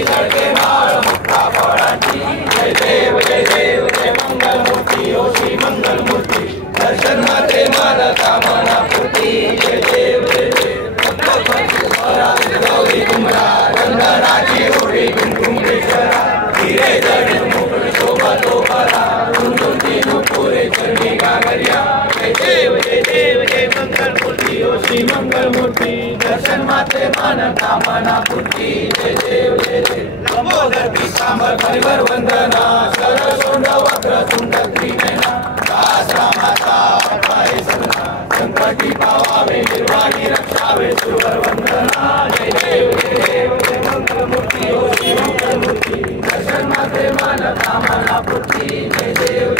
जळके माळ मुक्ता फळांची जय देव जय मंगल मूर्ती ओ श्री मंगल मूर्ती दर्शन माते मन कामना पूर्ती जय देव गौरी कुमरा चंदनाची ओढी कुंकुमेश्वरा हिरे जडी मुकुट शोभा तो परा कुंदून तीन पुरे चरणी गागरिया जय देव जय मंगल मूर्ती ओ श्री मंगल मूर्ती दर्शन माते मन कामना पूर्ती जय देव लंबोदर पीतांबर परिवर वंदना शरशोंड वक्र तुंड त्रिनयना दास रामाचा पाय सदना संकटी पावावे निर्वाणी रक्षावे सुवर वंदना जय देव जय मंगल मूर्ती ओ श्री मंगल मूर्ती दर्शन माते मन कामना पूर्ती जय देव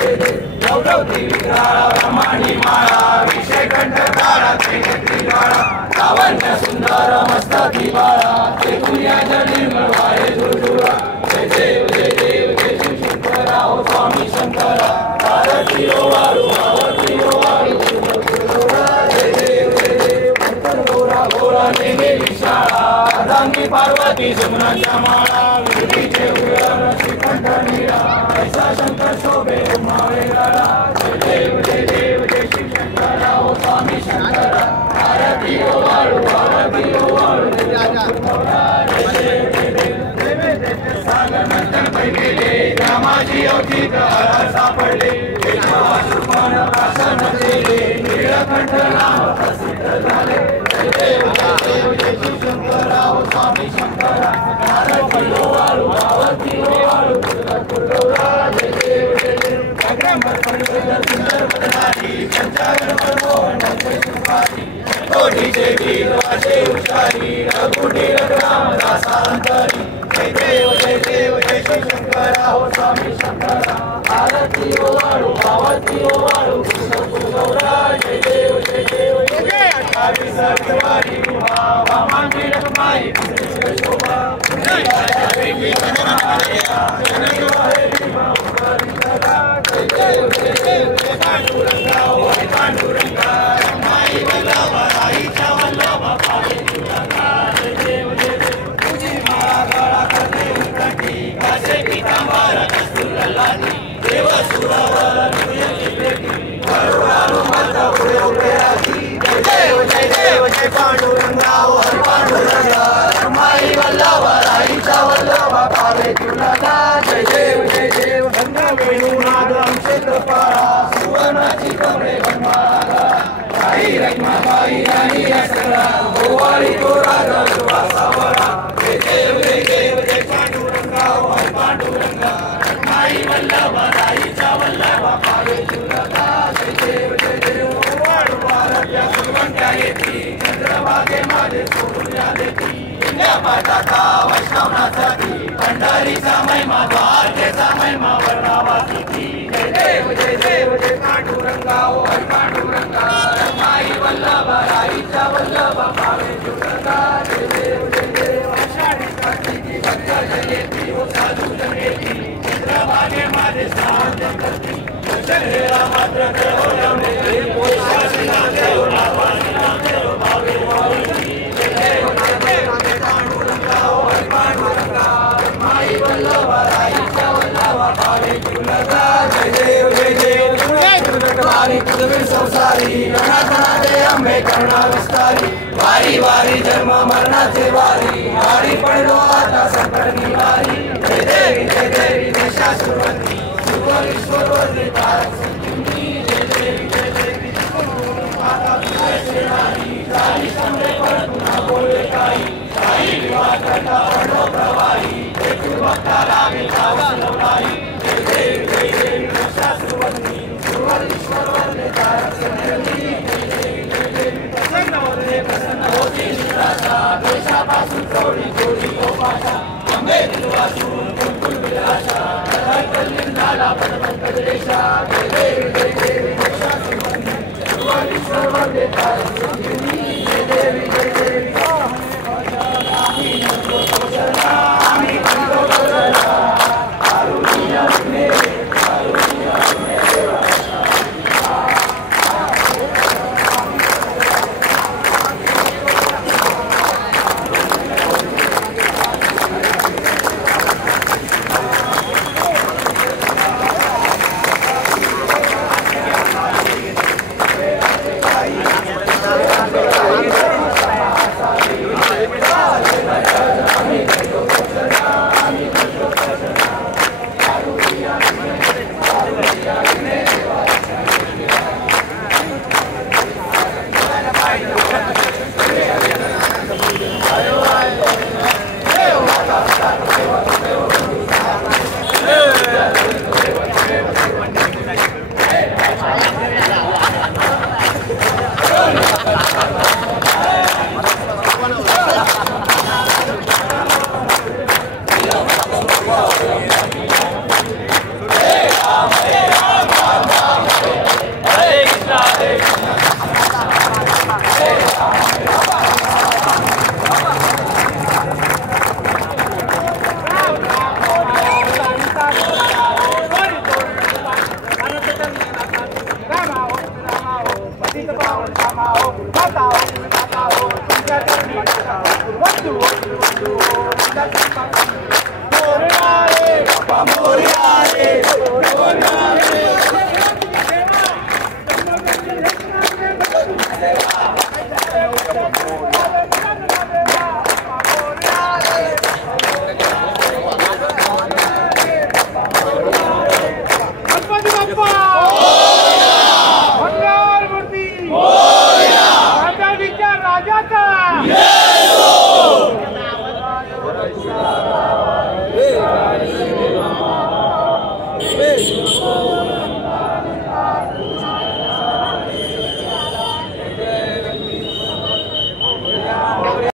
गौरवती विग्रहा ब्रह्मांडी माळा विषय कंठ तारा त्रिनेत्री बाळा लावण्य सुंदर मस्तकी बाळा ते दुनिया निर्मळ वारे झुळझुळा जय देव जय शिवशंकरा हो स्वामी शंकरा भारती ओ वाळू भारती ओ वाळू जय देव गोरा गोरा नेमेली शाळा अर्धांगी पार्वती जमुनाच्या माळा विधीचे उरण श्रीकंठ नीरा ऐसा शंकर शोभे उमाळे गाळा जय देव जय शिवशंकरा हो स्वामी शंकरा भारती ओ वाळू भारती ओ वाळू सागर मंथन पैकेले रामाची अवधीत सापडले भाषण केले नीलकंठ नाम प्रसिद्ध झाले जय देव जय शिवशंकरा हो स्वामी शंकरा भारती ओ वाळू भारती ओ वाळू जय देव सुंदर बदनारी पंचागर मनमोहन सुपारी कोटीचे वीर वाचे उच्चारी रघुडी रामदासांतरी जय देव जय शिवशंकरा हो स्वामी शंकरा भारती ओ वाळू भारती ओ वाळू गौरा जय देव जय 28 फेब्रुवारी वामांगी रखमाई शोभा पांडुरंगा ओ पांडुरंगा रमाई वल्लभा आईच्या वल्लभा पावे तुला जय देव तुझी माळा गळा करते उलटी कासे पीतांबर कस्तुर लाटी देव सुरवर तुझी भेटी वरुणानु माता पुढे उभे राही जय देव जय पांडुरंगा ओ पांडुरंगा रमाई वल्लभा आईच्या वल्लभा पावे तुला जय देव गंगा वेणुनाद क्षेत्रपाळा सुवर्णाची कमळे बनमाळा काही रखमाबाई राणी असरा गोवाळी तो राजा सुवासावळा जय देव जय पांडुरंगा ओ पांडुरंगा रखमाई वल्लभा आईच्या वल्लभा पावे तुला जय देव वाळू भारत्या सुगंध्या येती चंद्रभागे माझे सोडूया देती इंद्या पाटाचा वैष्णवनासाठी पंढरीचा महिमा द्वारकेचा महिमा वर्णावा किती जय देव जय पांडुरंगा ओ पांडुरंगा रमाई वल्लभा आईच्या वल्लभा पावे तुला जय देव आषाढी कार्तिकी भक्त जयती हो साधू जनेती चंद्रभागे माझे साध्य करती दर्शन हेरा मात्र देव यमे पोषाशीला देव नावासीला देव भावे वाळी जय पांडुरंगा ओ पांडुरंगा रमाई वल्लभा आईच्या वल्लभा पावे तुला जय देव वारी पृथ्वी संसारी रणातणाचे अंबे करुणा विस्तारी वारी वारी जन्म मरणाचे वारी वारी पडलो आता संकट निवारी जय देवी देशा सुरवंती सुवर ईश्वर वरदे तारक संजीवनी जय देवी माता तुझे नारी साई संगे पण पुन्हा बोले काही साई विवाह करता पडलो प्रवाही देखील भक्ता लागे कावलं नाही जय देवी देशा सुरवंती सुवर ईश्वर वरदे तारक संजीवनी प्रसन्न वरदे प्रसन्न होती निराशा द्वेषापासून सोडी जोडी गोपाशा अंबे वाचून कुंकुल विलाशा कलिंदाला पदपंकज रेषा जय देवी देशा सुरवंती सुवर ईश्वर वरदे तारक संजीवनी जय देवी आम्ही बनलो बदला कारुण्या विने राजाचा